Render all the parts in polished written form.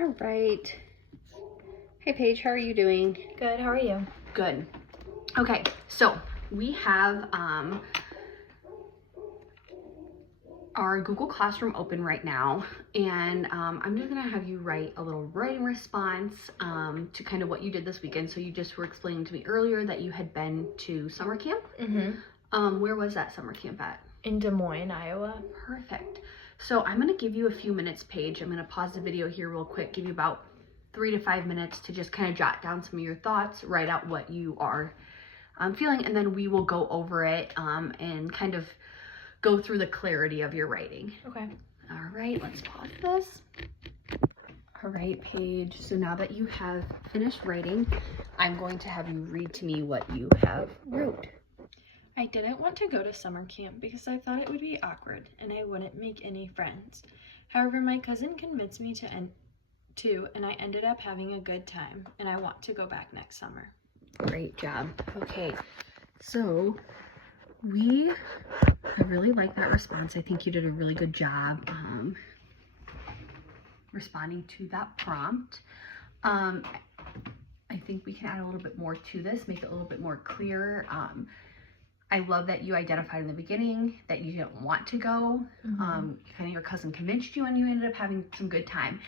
All right. Hey Paige, how are you doing? Good, how are you? Good. Okay, so we have our Google Classroom open right now, and I'm just gonna have you write a little writing response to kind of what you did this weekend. So you just were explaining to me earlier that you had been to summer camp. Where was that summer camp at? In Des Moines, Iowa. Perfect. So I'm gonna give you a few minutes, Paige. I'm gonna pause the video here real quick, give you about 3 to 5 minutes to just kind of jot down some of your thoughts, write out what you are feeling, and then we will go over it and kind of go through the clarity of your writing. Okay. All right, let's pause this. All right, Paige, so now that you have finished writing, I'm going to have you read to me what you have wrote. I didn't want to go to summer camp because I thought it would be awkward and I wouldn't make any friends. However, my cousin convinced me to and I ended up having a good time, and I want to go back next summer. Great job. Okay, so I really like that response. I think you did a really good job responding to that prompt. I think we can add a little bit more to this, make it a little bit more clear. I love that you identified in the beginning that you didn't want to go. Kind of your cousin convinced you and you ended up having some good time.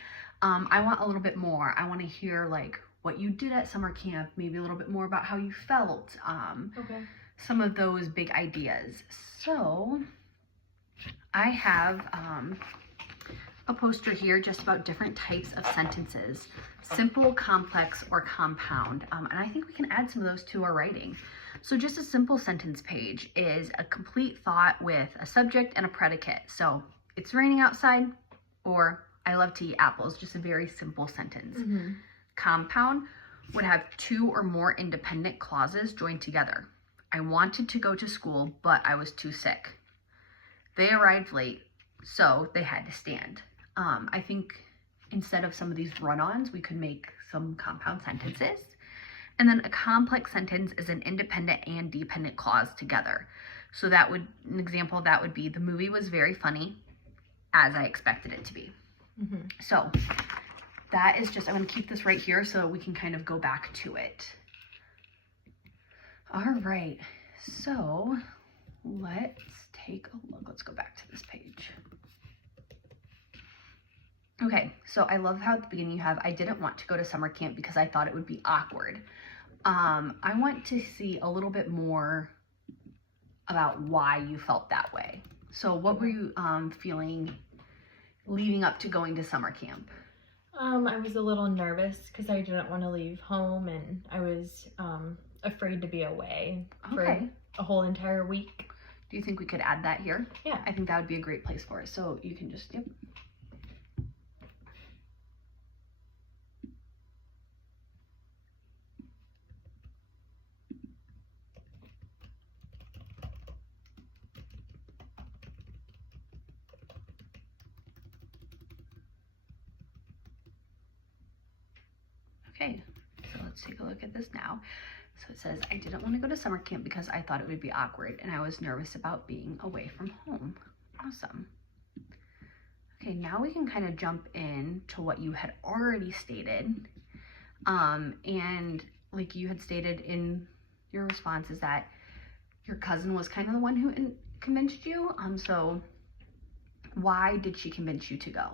I want a little bit more. I want to hear like what you did at summer camp, maybe a little bit more about how you felt. Okay. Some of those big ideas. So I have a poster here just about different types of sentences: simple, complex, or compound. And I think we can add some of those to our writing. So just a simple sentence, Page, is a complete thought with a subject and a predicate. So it's raining outside, or I love to eat apples, just a very simple sentence. Compound would have 2 or more independent clauses joined together. I wanted to go to school, but I was too sick. They arrived late, so they had to stand. I think instead of some of these run-ons, we could make some compound sentences. And then a complex sentence is an independent and dependent clause together. So that would, an example of that would be, the movie was very funny, as I expected it to be. So that is just, I'm going to keep this right here so we can kind of go back to it. All right, so let's take a look. Let's go back to this page. Okay, so I love how at the beginning you have, I didn't want to go to summer camp because I thought it would be awkward. I want to see a little bit more about why you felt that way. So what were you feeling leading up to going to summer camp? I was a little nervous because I didn't want to leave home, and I was afraid to be away for a whole entire week. Do you think we could add that here? Yeah. I think that would be a great place for it. So you can just, yep. Okay, so let's take a look at this now. So it says, I didn't want to go to summer camp because I thought it would be awkward and I was nervous about being away from home. Awesome. Okay, now we can kind of jump in to what you had already stated. And like you had stated in your response is that your cousin was kind of the one who convinced you. So why did she convince you to go?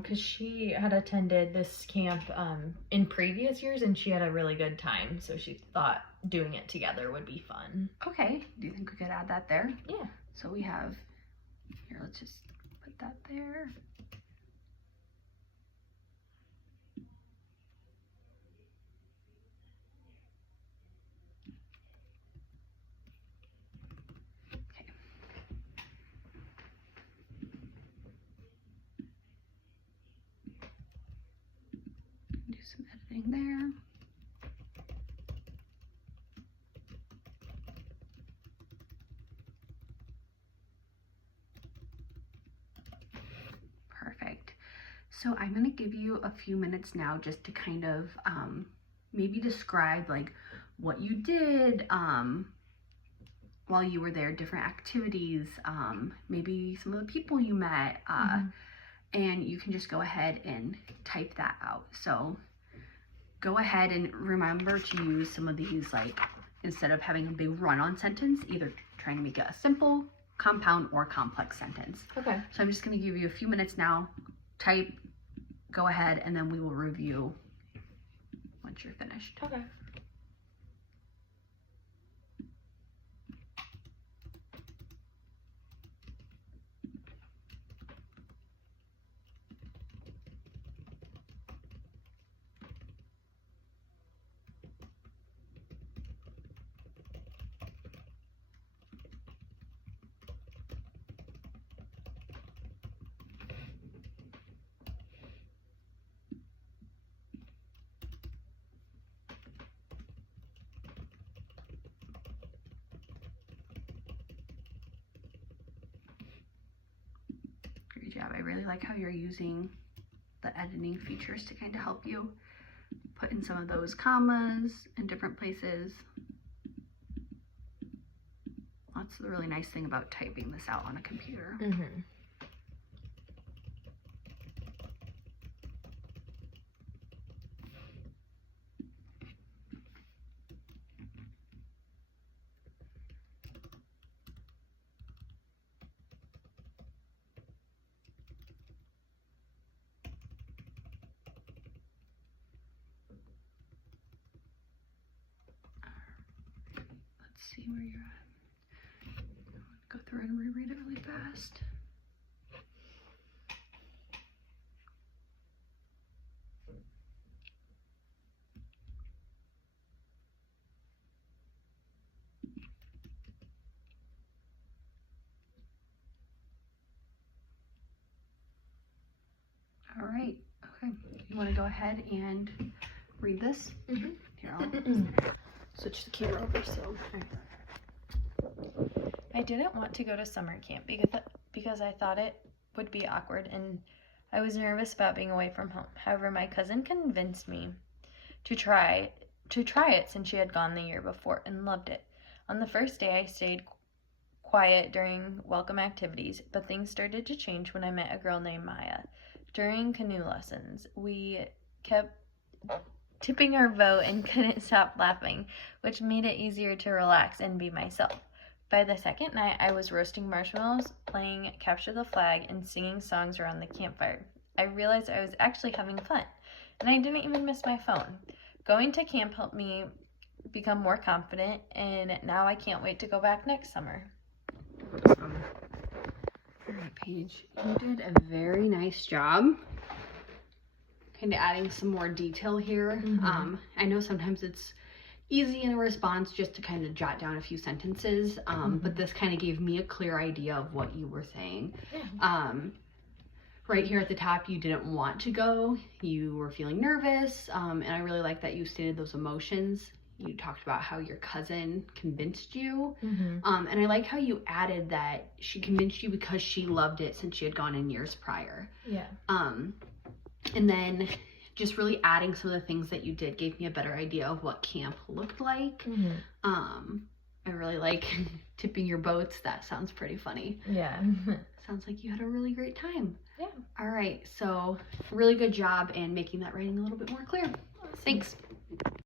Because she had attended this camp in previous years and she had a really good time, so she thought doing it together would be fun. Okay, do you think we could add that there? Yeah. So we have, here, let's just put that there. Do some editing there. Perfect. So I'm going to give you a few minutes now just to kind of maybe describe like what you did while you were there, different activities, maybe some of the people you met, and you can just go ahead and type that out. So go ahead and remember to use some of these, like, instead of having a big run-on sentence, either trying to make it a simple, compound, or complex sentence. Okay. So I'm just going to give you a few minutes now. Type, go ahead, and then we will review once you're finished. Okay. Great job. I really like how you're using the editing features to kind of help you put in some of those commas in different places. That's the really nice thing about typing this out on a computer. Mm-hmm. Let's see where you're at. Go through and reread it really fast. All right, okay. You want to go ahead and read this? Mm-hmm. Here, I'll switch the camera over. So, I didn't want to go to summer camp because I thought it would be awkward and I was nervous about being away from home. However, my cousin convinced me to try it since she had gone the year before and loved it. On the first day, I stayed quiet during welcome activities, but things started to change when I met a girl named Maya. During canoe lessons, we kept tipping our boat and couldn't stop laughing, which made it easier to relax and be myself. By the second night, I was roasting marshmallows, playing Capture the Flag, and singing songs around the campfire. I realized I was actually having fun, and I didn't even miss my phone. Going to camp helped me become more confident, and now I can't wait to go back next summer. awesome. All right, Paige, you did a very nice job. Kind of adding some more detail here. Mm-hmm. I know sometimes it's easy in a response just to kind of jot down a few sentences, but this kind of gave me a clear idea of what you were saying. Yeah. Right here at the top, you didn't want to go, you were feeling nervous, and I really like that you stated those emotions. You talked about how your cousin convinced you, and I like how you added that she convinced you because she loved it since she had gone in years prior. Yeah. And then just really adding some of the things that you did gave me a better idea of what camp looked like. I really like tipping your boats. That sounds pretty funny. Yeah. Sounds like you had a really great time. Yeah. All right, so really good job in making that writing a little bit more clear. Awesome. Thanks.